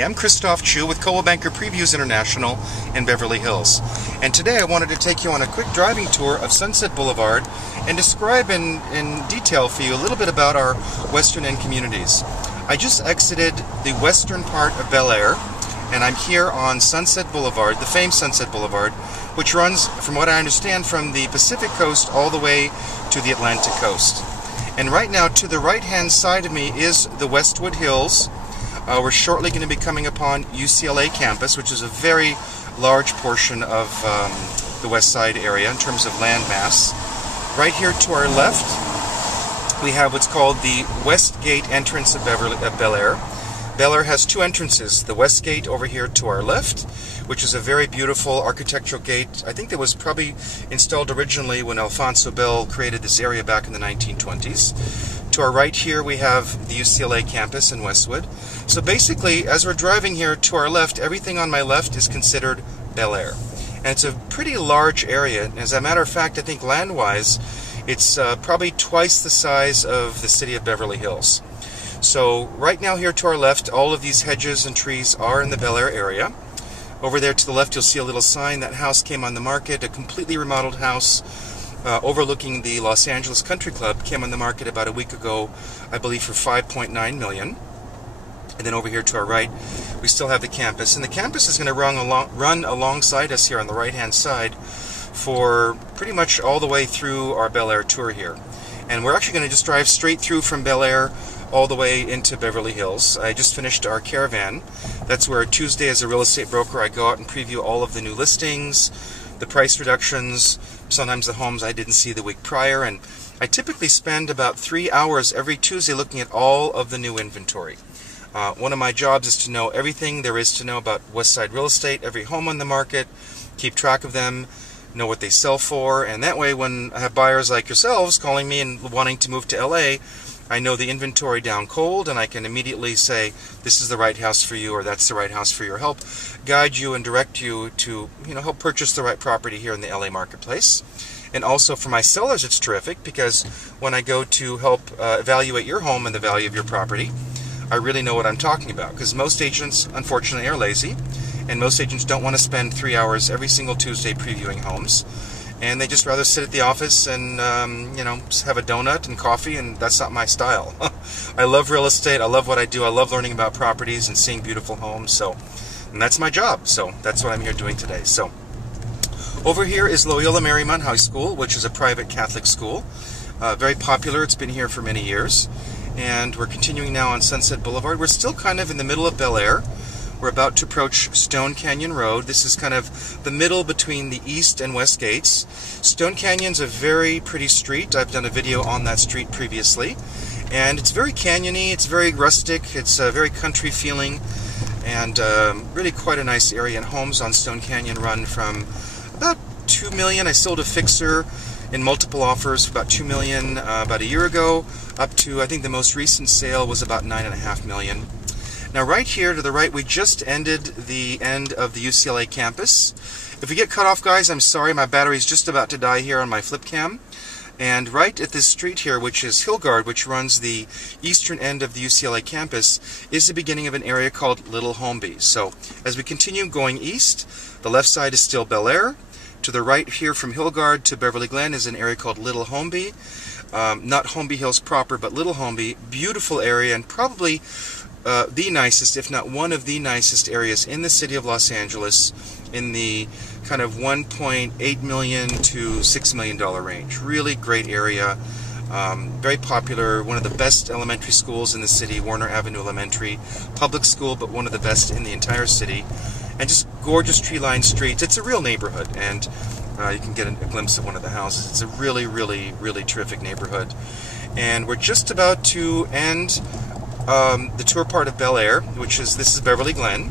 I'm Christoph Chu with Coldwell Banker Previews International in Beverly Hills. And today I wanted to take you on a quick driving tour of Sunset Boulevard and describe in detail for you a little bit about our western end communities. I just exited the western part of Bel Air, and I'm here on Sunset Boulevard, the famed Sunset Boulevard, which runs, from what I understand, from the Pacific coast all the way to the Atlantic coast. And right now, to the right-hand side of me is the Westwood Hills. We're shortly going to be coming upon UCLA campus, which is a very large portion of the west side area in terms of land mass. Right here to our left, we have what's called the West Gate entrance of Bel Air. Bel Air has two entrances. The West Gate over here to our left, which is a very beautiful architectural gate. I think that was probably installed originally when Alfonso Bell created this area back in the 1920s. To our right here we have the UCLA campus in Westwood. So basically, as we're driving here to our left, everything on my left is considered Bel Air. And it's a pretty large area. As a matter of fact, I think land-wise, it's probably twice the size of the city of Beverly Hills. So right now here to our left, all of these hedges and trees are in the Bel Air area. Over there to the left, you'll see a little sign. That house came on the market, a completely remodeled house overlooking the Los Angeles Country Club. Came on the market about a week ago, I believe, for $5.9 million. And then over here to our right, we still have the campus. And the campus is going to run alongside us here on the right-hand side for pretty much all the way through our Bel Air tour here. And we're actually going to just drive straight through from Bel Air all the way into Beverly Hills. I just finished our caravan. That's where Tuesday, as a real estate broker, I go out and preview all of the new listings, the price reductions, sometimes the homes I didn't see the week prior. And I typically spend about 3 hours every Tuesday looking at all of the new inventory. One of my jobs is to know everything there is to know about West Side real estate, every home on the market, keep track of them, know what they sell for, and that way when I have buyers like yourselves calling me and wanting to move to LA, I know the inventory down cold, and I can immediately say, this is the right house for you, or that's the right house for your help, guide you and direct you to, help purchase the right property here in the LA marketplace. And also for my sellers, it's terrific, because when I go to help evaluate your home and the value of your property, I really know what I'm talking about, because most agents, unfortunately, are lazy, and most agents don't want to spend 3 hours every single Tuesday previewing homes, and they just rather sit at the office and, have a donut and coffee, and that's not my style. I love real estate, I love what I do, I love learning about properties and seeing beautiful homes, and that's my job, so that's what I'm here doing today. So, over here is Loyola Marymount High School, which is a private Catholic school, very popular. It's been here for many years. And we're continuing now on Sunset Boulevard. We're still kind of in the middle of Bel Air. We're about to approach Stone Canyon Road. This is kind of the middle between the east and west gates. Stone Canyon's a very pretty street. I've done a video on that street previously. And it's very canyony, it's very rustic, it's very country feeling, and really quite a nice area. And homes on Stone Canyon run from about $2 million. I sold a fixer in multiple offers for about $2 million about a year ago, up to, I think the most recent sale was about $9.5 million. Now right here to the right, we just ended the end of the UCLA campus. If we get cut off, guys, I'm sorry, my battery's just about to die here on my flip cam. And right at this street here, which is Hillgard, which runs the eastern end of the UCLA campus, is the beginning of an area called Little Holmby. So as we continue going east, the left side is still Bel Air. To the right here from Hillgard to Beverly Glen is an area called Little Holmby. Not Holmby Hills proper, but Little Holmby. Beautiful area, and probably the nicest, if not one of the nicest areas in the city of Los Angeles, in the kind of $1.8 million to $6 million range. Really great area. Very popular. One of the best elementary schools in the city, Warner Avenue Elementary. Public school, but one of the best in the entire city. And just gorgeous tree-lined streets. It's a real neighborhood, and you can get a glimpse of one of the houses. It's a really, really, really terrific neighborhood. And we're just about to end the tour part of Bel Air, this is Beverly Glen.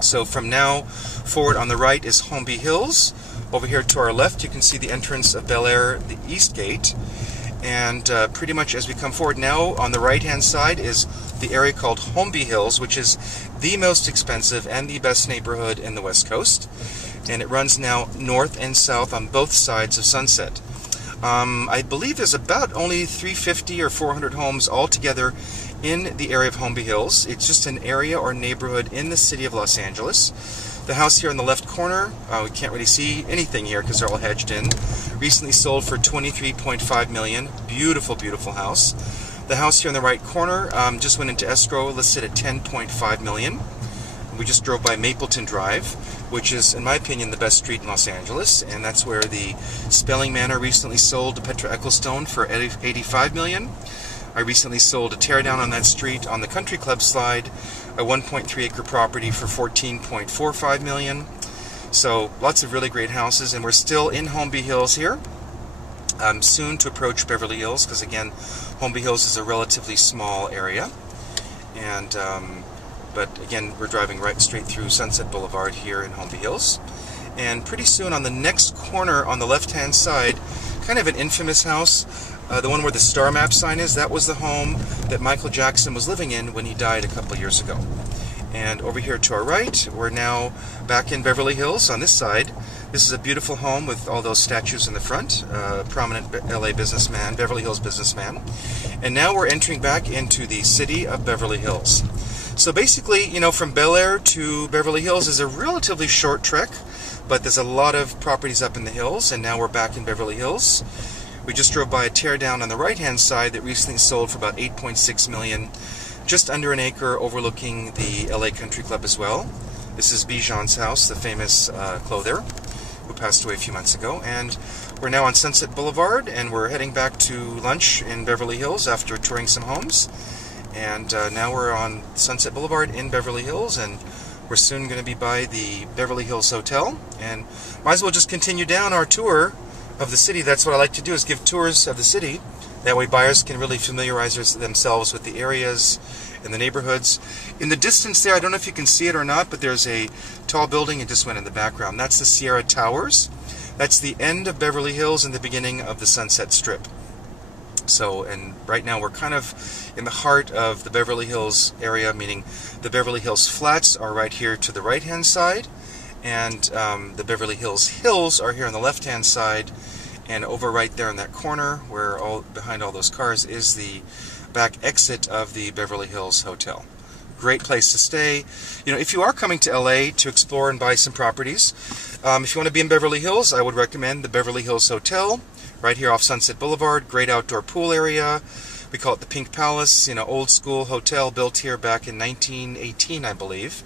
So from now forward on the right is Holmby Hills. Over here to our left you can see the entrance of Bel Air, the East Gate. And pretty much as we come forward now, on the right-hand side is the area called Holmby Hills, which is the most expensive and the best neighborhood in the West Coast. And it runs now north and south on both sides of Sunset. I believe there's about only 350 or 400 homes altogether in the area of Holmby Hills. It's just an area or neighborhood in the city of Los Angeles. The house here in the left corner, we can't really see anything here because they're all hedged in. Recently sold for $23.5 million. Beautiful, beautiful house. The house here in the right corner just went into escrow, listed at $10.5 million. We just drove by Mapleton Drive, which is, in my opinion, the best street in Los Angeles, and that's where the Spelling Manor recently sold to Petra Ecclestone for $85 million. I recently sold a teardown on that street on the Country Club slide, a 1.3-acre property for $14.45 million. So lots of really great houses, and we're still in Holmby Hills here. Soon to approach Beverly Hills, because again, Holmby Hills is a relatively small area, and but again, we're driving right straight through Sunset Boulevard here in Holmby Hills. And pretty soon on the next corner on the left-hand side, kind of an infamous house, the one where the star map sign is, that was the home that Michael Jackson was living in when he died a couple years ago. And over here to our right, we're now back in Beverly Hills on this side. This is a beautiful home with all those statues in the front, prominent LA businessman, Beverly Hills businessman. And now we're entering back into the city of Beverly Hills. So basically, you know, from Bel Air to Beverly Hills is a relatively short trek, but there's a lot of properties up in the hills, and now we're back in Beverly Hills. We just drove by a teardown on the right-hand side that recently sold for about $8.6 million, just under an acre overlooking the LA Country Club as well. This is Bijan's house, the famous clothier who passed away a few months ago, and we're now on Sunset Boulevard, and we're heading back to lunch in Beverly Hills after touring some homes. And now we're on Sunset Boulevard in Beverly Hills, and we're soon going to be by the Beverly Hills Hotel, and might as well just continue down our tour of the city. That's what I like to do, is give tours of the city. That way buyers can really familiarize themselves with the areas and the neighborhoods. In the distance there, I don't know if you can see it or not, but there's a tall building that just went in the background. That's the Sierra Towers. That's the end of Beverly Hills and the beginning of the Sunset Strip. So, and right now we're kind of in the heart of the Beverly Hills area, meaning the Beverly Hills Flats are right here to the right-hand side, and the Beverly Hills are here on the left-hand side, and over right there in that corner, where behind all those cars, is the back exit of the Beverly Hills Hotel. Great place to stay. You know, if you are coming to LA to explore and buy some properties, if you want to be in Beverly Hills, I would recommend the Beverly Hills Hotel, right here off Sunset Boulevard. Great outdoor pool area. We call it the Pink Palace, you know, old school hotel built here back in 1918, I believe.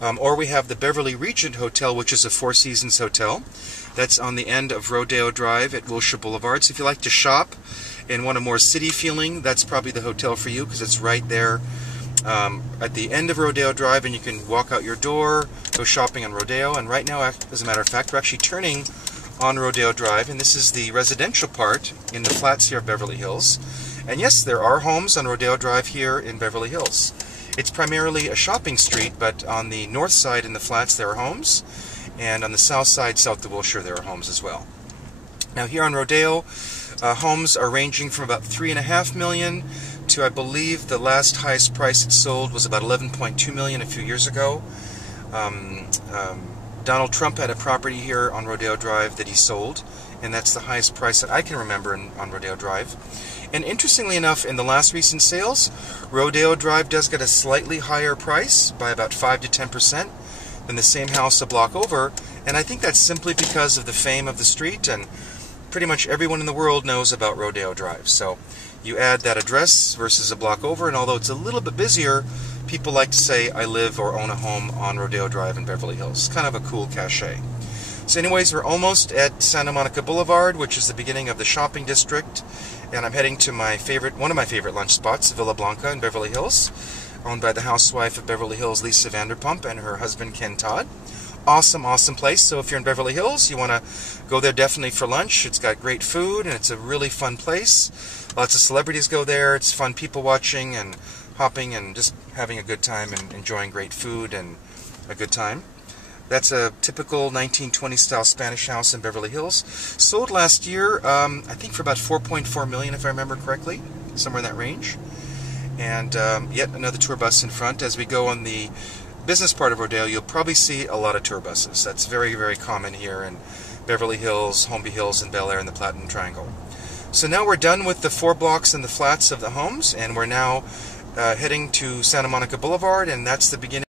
Or we have the Beverly Regent Hotel, which is a Four Seasons hotel. That's on the end of Rodeo Drive at Wilshire Boulevard. So if you like to shop and want a more city feeling, that's probably the hotel for you, because it's right there at the end of Rodeo Drive, and you can walk out your door, go shopping on Rodeo. And right now, as a matter of fact, we're actually turning on Rodeo Drive, and this is the residential part in the flats here of Beverly Hills. And yes, there are homes on Rodeo Drive here in Beverly Hills. It's primarily a shopping street, but on the north side in the flats there are homes, and on the south side, south of Wilshire, there are homes as well. Now here on Rodeo, homes are ranging from about $3.5 million to, I believe, the last highest price it sold was about $11.2 million a few years ago. Donald Trump had a property here on Rodeo Drive that he sold, and that's the highest price that I can remember on Rodeo Drive. And interestingly enough, in the last recent sales, Rodeo Drive does get a slightly higher price by about 5 to 10% than the same house a block over, and I think that's simply because of the fame of the street, and pretty much everyone in the world knows about Rodeo Drive. So you add that address versus a block over, and although it's a little bit busier, people like to say, I live or own a home on Rodeo Drive in Beverly Hills. Kind of a cool cachet. So anyways, we're almost at Santa Monica Boulevard, which is the beginning of the shopping district, and I'm heading to one of my favorite lunch spots, Villa Blanca in Beverly Hills, owned by the housewife of Beverly Hills, Lisa Vanderpump, and her husband, Ken Todd. Awesome, awesome place. So if you're in Beverly Hills, you want to go there definitely for lunch. It's got great food, and it's a really fun place. Lots of celebrities go there. It's fun people watching and hopping and just having a good time and enjoying great food and a good time. That's a typical 1920 style Spanish house in Beverly Hills. Sold last year, I think for about $4.4 million, if I remember correctly, somewhere in that range. And yet another tour bus in front. As we go on the business part of Rodeo, you'll probably see a lot of tour buses. That's very, very common here in Beverly Hills, Holmby Hills, and Bel Air in the Platinum Triangle. So now we're done with the 4 blocks and the flats of the homes, and we're now heading to Santa Monica Boulevard, and that's the beginning